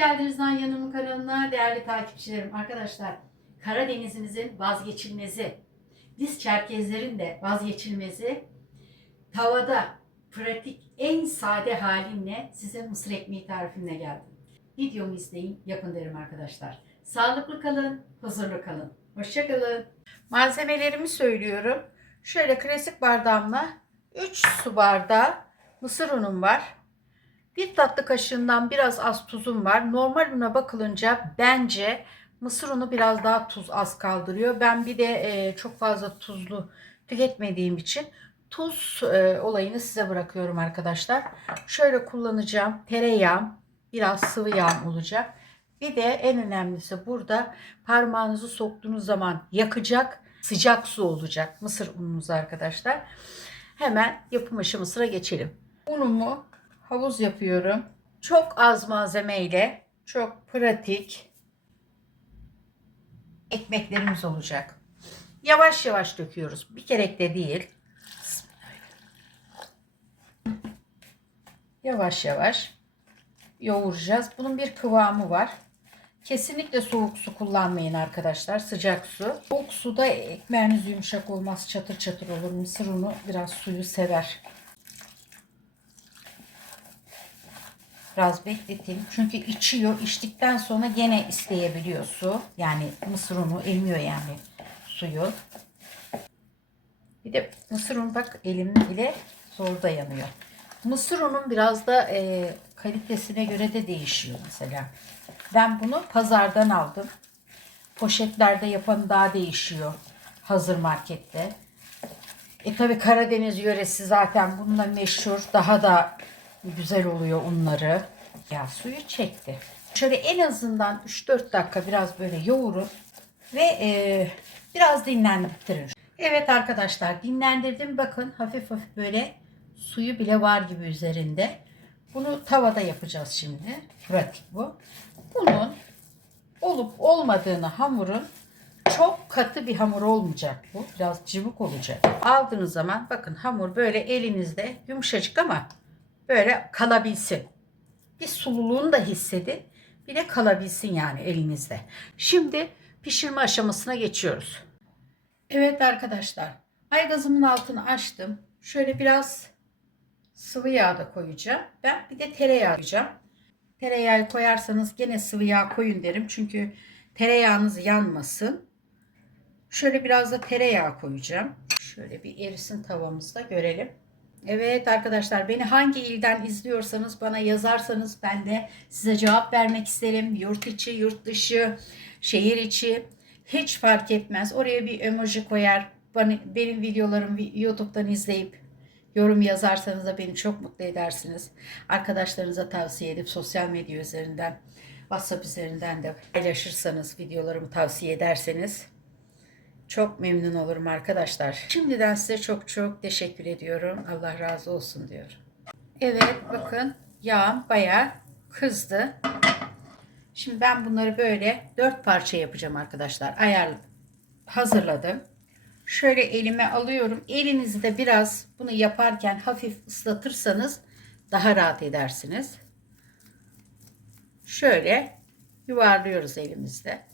geldiniz Nanya'nın kanalına değerli takipçilerim. Arkadaşlar Karadenizimizin vazgeçilmezi, diz çerkezlerin de vazgeçilmezi tavada pratik en sade halimle size mısır ekmeği tarifimle geldim. Videomu izleyin, yapın derim arkadaşlar. Sağlıklı kalın, huzurlu kalın. Hoşçakalın. Malzemelerimi söylüyorum. Şöyle klasik bardağımla 3 su bardağı mısır unum var. Bir tatlı kaşığından biraz az tuzum var. Normal una bakılınca bence mısır unu biraz daha tuz az kaldırıyor. Ben bir de e, çok fazla tuzlu tüketmediğim için tuz e, olayını size bırakıyorum arkadaşlar. Şöyle kullanacağım tereyağım, biraz sıvı yağım olacak. Bir de en önemlisi burada parmağınızı soktuğunuz zaman yakacak sıcak su olacak mısır unumuz arkadaşlar. Hemen yapım aşamasına geçelim. Unumu havuz yapıyorum. Çok az malzemeyle çok pratik ekmeklerimiz olacak. Yavaş yavaş döküyoruz. Bir kerekte değil. Yavaş yavaş yoğuracağız. Bunun bir kıvamı var. Kesinlikle soğuk su kullanmayın arkadaşlar. Sıcak su. Soğuk suda ekmeğiniz yumuşak olmaz. Çatır çatır olur. Mısır unu biraz suyu sever. Biraz bekleteyim. Çünkü içiyor. İçtikten sonra gene isteyebiliyor su. Yani mısır unu emiyor yani suyu. Bir de mısır unu bak elim bile zor dayanıyor. Mısır unun biraz da e, kalitesine göre de değişiyor mesela. Ben bunu pazardan aldım. Poşetlerde yapanı daha değişiyor. Hazır markette. E tabi Karadeniz yöresi zaten bununla meşhur. Daha da güzel oluyor unları. Ya suyu çekti. Şöyle en azından 3-4 dakika biraz böyle yoğurun ve e, biraz dinlendirin. Evet arkadaşlar dinlendirdim. Bakın hafif hafif böyle suyu bile var gibi üzerinde. Bunu tavada yapacağız şimdi. Pratik bu. Bunun olup olmadığını hamurun çok katı bir hamur olmayacak bu. Biraz cıvık olacak. Aldığınız zaman bakın hamur böyle elinizde yumuşacık ama böyle kalabilsin. Bir sululuğunu da hissedin. Bir de kalabilsin yani elinizde. Şimdi pişirme aşamasına geçiyoruz. Evet arkadaşlar. Aygazımın altını açtım. Şöyle biraz sıvı yağ da koyacağım. Ben bir de tereyağı koyacağım. Tereyağı koyarsanız gene sıvı yağ koyun derim. Çünkü tereyağınız yanmasın. Şöyle biraz da tereyağı koyacağım. Şöyle bir erisin tavamızda görelim. Evet arkadaşlar beni hangi ilden izliyorsanız bana yazarsanız ben de size cevap vermek isterim. Yurt içi, yurt dışı, şehir içi hiç fark etmez. Oraya bir emoji koyar. Bana, benim videolarımı YouTube'dan izleyip yorum yazarsanız da beni çok mutlu edersiniz. Arkadaşlarınıza tavsiye edip sosyal medya üzerinden, WhatsApp üzerinden de paylaşırsanız, videolarımı tavsiye ederseniz çok memnun olurum arkadaşlar. Şimdiden size çok çok teşekkür ediyorum. Allah razı olsun diyorum. Evet bakın yağım bayağı kızdı. Şimdi ben bunları böyle dört parça yapacağım arkadaşlar. Ayar hazırladım. Şöyle elime alıyorum. Elinizi de biraz bunu yaparken hafif ıslatırsanız daha rahat edersiniz. Şöyle yuvarlıyoruz elimizde.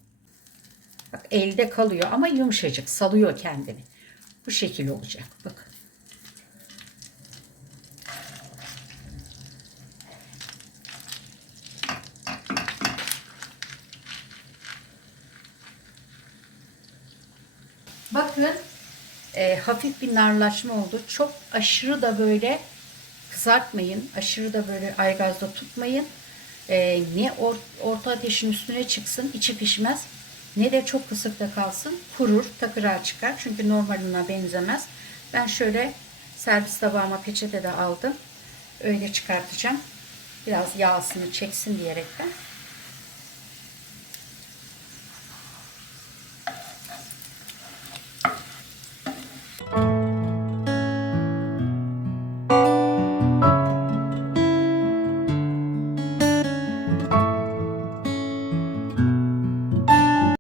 Bak elde kalıyor ama yumuşacık salıyor kendini. Bu şekil olacak. Bakın. Bakın e, hafif bir narlaşma oldu. Çok aşırı da böyle kızartmayın. Aşırı da böyle aygazda tutmayın. E, ne or, orta ateşin üstüne çıksın, içi pişmez. Ne de çok kısıkta kalsın. Kurur, takırağı çıkar. Çünkü normaline benzemez. Ben şöyle servis tabağıma peçete de aldım. Öyle çıkartacağım. Biraz yağsını çeksin diyerekten.